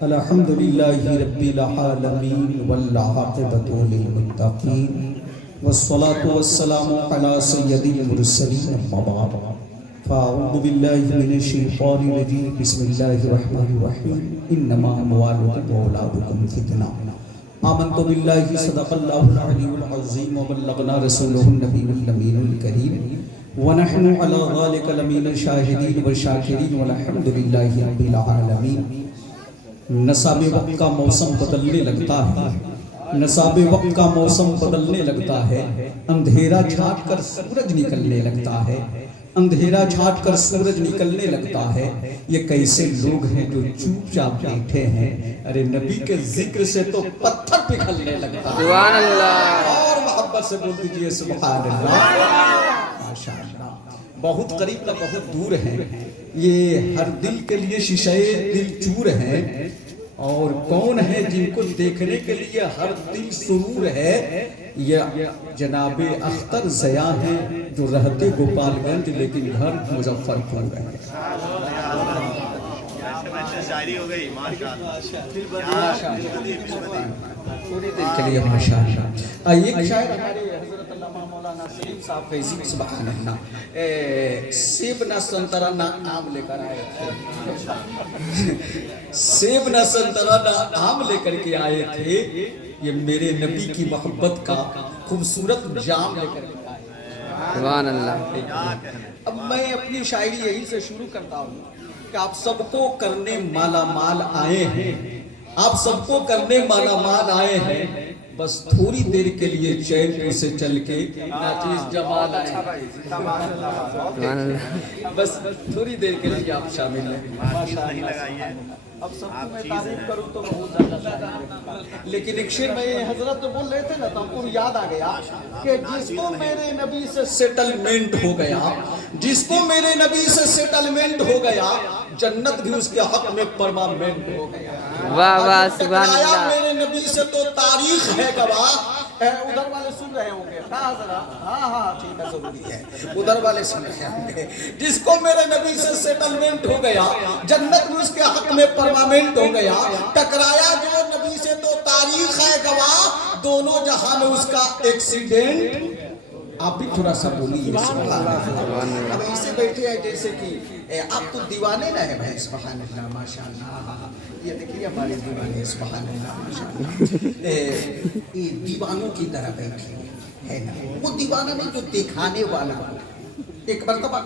الحمدللہ رب العالمین والعاقبۃ للمتقین والصلاة والسلام علی سید المرسلین اما بعد فاعوذ باللہ من الشیطان الرجیم بسم اللہ الرحمن الرحیم انما اموالکم واولادکم فتنہ آمنت باللہ صدق اللہ العلی العظیم وبلغنا رسولہ النبی الامین الکریم ونحن على ذلك لمن الشاہدین والشاکرین والحمد للہ رب العالمین۔ نصاب وقت کا موسم بدلنے لگتا ہے، نصاب وقت کا موسم بدلنے لگتا ہے، اندھیرا چھاٹ کر سورج نکلنے لگتا ہے، اندھیرا چھاٹ کر سورج نکلنے لگتا ہے۔ یہ کیسے لوگ ہیں جو چوپ چاپ بیٹھے ہیں، ارے نبی کے ذکر سے تو پتھر پگھلنے لگتا ہے۔ سبحان اللہ، اور محبت سے بول دیجئے سبحان اللہ۔ ماشاءاللہ، بہت قریب نہ بہت دور ہیں، یہ ہر دل کے لیے شیشہ دل چور ہیں، اور کون ہے جن کو دیکھنے کے لیے ہر دل سرور ہے؟ یہ جناب اختر ضیاء ہیں جو رہتے گوپال گنج لیکن گھر مظفر پور ہے۔ شاعری ہو گئی پوری دل کے لیے ماشاءاللہ۔ ایک شاعر ہمارے حضرت علامہ مولانا سلیم صاحب کا عزیز سبحان اللہ، سیب نہ سنترا نہ آم لے کر آئے تھے، سیب نہ سنترا نہ آم لے کر کے آئے تھے، یہ میرے نبی کی محبت کا خوبصورت جام لے کر کے آئے۔ سبحان اللہ۔ اب میں اپنی شاعری یہی سے شروع کرتا ہوں کہ آپ سب کو کرنے مالا مال آئے ہیں، آپ سب کو کرنے مالا مال آئے ہیں، بس تھوڑی دیر کے لیے چین پہ سے چل کے ناچیز جمال آئے، بس تھوڑی دیر کے لیے آپ شامل ہیں۔ اب سب کو میں تعریف کروں تو بہت زیادہ، لیکن ایک شعر میں حضرت بول رہے تھے نا تو ہم کو یاد آ گیا کہ جس کو میرے نبی سے سیٹلمنٹ ہو گیا، جس کو میرے نبی سے سیٹلمنٹ ہو گیا، جنت بھی اس کے حق میں پرماننٹ ہو گیا۔ واہ واہ سبحان اللہ۔ میرے نبی سے تو تاریخ ہے گواہ، ادھر والے سن رہے ہوں گے، ہاں ٹھیک ہے، ضروری ہے، ادھر والے سن رہے ہوں گے۔ جس کو میرے نبی سے سیٹلمنٹ ہو گیا، جنت بھی اس کے حق میں پرماننٹ ہو گیا، ٹکرایا جو نبی سے تو تاریخ ہے گواہ، دونوں جہاں میں اس کا ایکسیڈنٹ۔ آپ بھی تھوڑا سا بولیے سبحان اللہ۔ اب ایسے بیٹھے ہیں جیسے کہ آپ تو دیوانے نہ ہیں بھائی، سبحان اللہ ماشاءاللہ۔ یہ دیکھیے ہمارے دیوانے سبحان اللہ ماشاءاللہ، یہ دیوانوں کی طرح بیٹھے ہے نا، وہ دیوانہ نہیں جو دکھانے والا ہو۔ ایک مرتبہ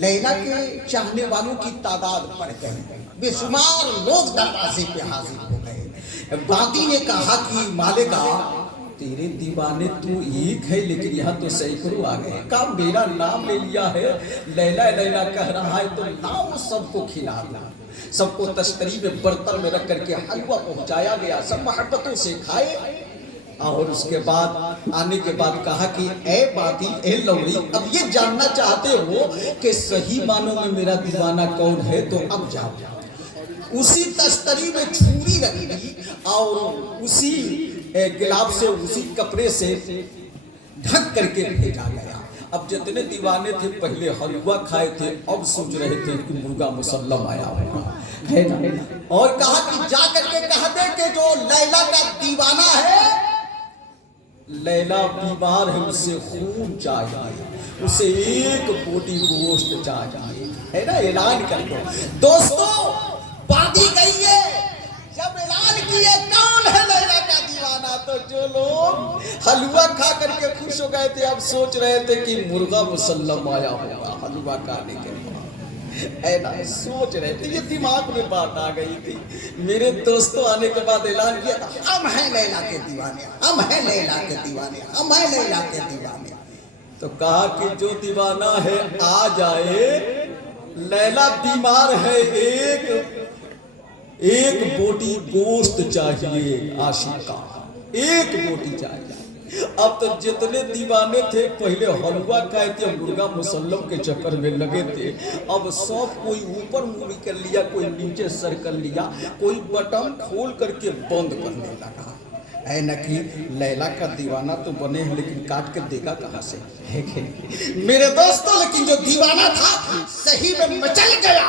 لیلا کے چاہنے والوں کی تعداد بڑھ گئی، بے شمار لوگ دروازے پہ حاضر ہو گئے۔ باقی نے کہا کہ مالکہ تیرے دیوانے تو ایک ہے لیکن یہاں تو سینکڑوں آ گئے، کہا میرا نام لے لیا ہے، لیلا لیلا کہہ رہا ہے تو لاؤ سب کو کھلا دو۔ سب کو تشتری میں برتن میں رکھ کر کے حلوہ پہنچایا گیا، سب محبتوں سے کھائے، اور اس کے بعد آنے کے بعد کہا کہ اے باقی اے لوڑی، اب یہ جاننا چاہتے ہو کہ صحیح معنوں میں میرا دیوانہ کون ہے تو اب جاؤ۔ اسی تشتری میں چھری رکھ دی اور اسی گلاب سے اسی کپڑے سے ڈھک کر کے بھیجا گیا۔ اب جتنے دیوانے تھے پہلے حلوہ کھائے تھے، اب سوچ رہے تھے کہ مرغا مسلم آیا ہوگا، ہے نا، اور کہا کہ جا کر کے کہہ دے کہ جو لیلا کا دیوانہ ہے، لیلا بیمار ہے، اسے خون چاہیے، اسے ایک بوٹی گوشت چاہیے، ہے نا، اعلان کر دو۔ دوستو باندھی گئی ہے، جب اعلان کیے کون ہے لیلا کا دیوانہ، تو جو لوگ حلوہ کھا کر کے خوش ہو گئے تھے اب سوچ رہے تھے کہ مرغا مسلم آیا ہوگا حلوہ کھانے کے بعد، اے نا، سوچ رہے تھے، یہ دماغ میں بات آ گئی تھی۔ میرے دوستوں آنے کے بعد اعلان کیا تھا، ہم ہیں لیلا کے دیوانے، ہم ہیں لیلا کے دیوانے، ہم ہیں لیلا کے دیوانے۔ تو کہا کہ جو دیوانہ ہے آ جائے، لیلا بیمار ہے، ایک بوٹی گوشت چاہیے عاشقہ، ایک بوٹی چاہیے۔ اب تو جتنے دیوانے تھے پہلے حلوہ کھائے تھے، مرغا مسلم کے چکر میں لگے تھے، اب سب کوئی اوپر منہ کر لیا، کوئی نیچے سر کر لیا، کوئی بٹن کھول کر کے بند کرنے لگا۔ اے نکی لیلا کا دیوانہ تو بنے ہیں لیکن کاٹ کے دیگا کہاں سے، ہے کہ نہیں میرے دوستوں؟ لیکن جو دیوانہ تھا صحیح میں مچل گیا،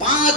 5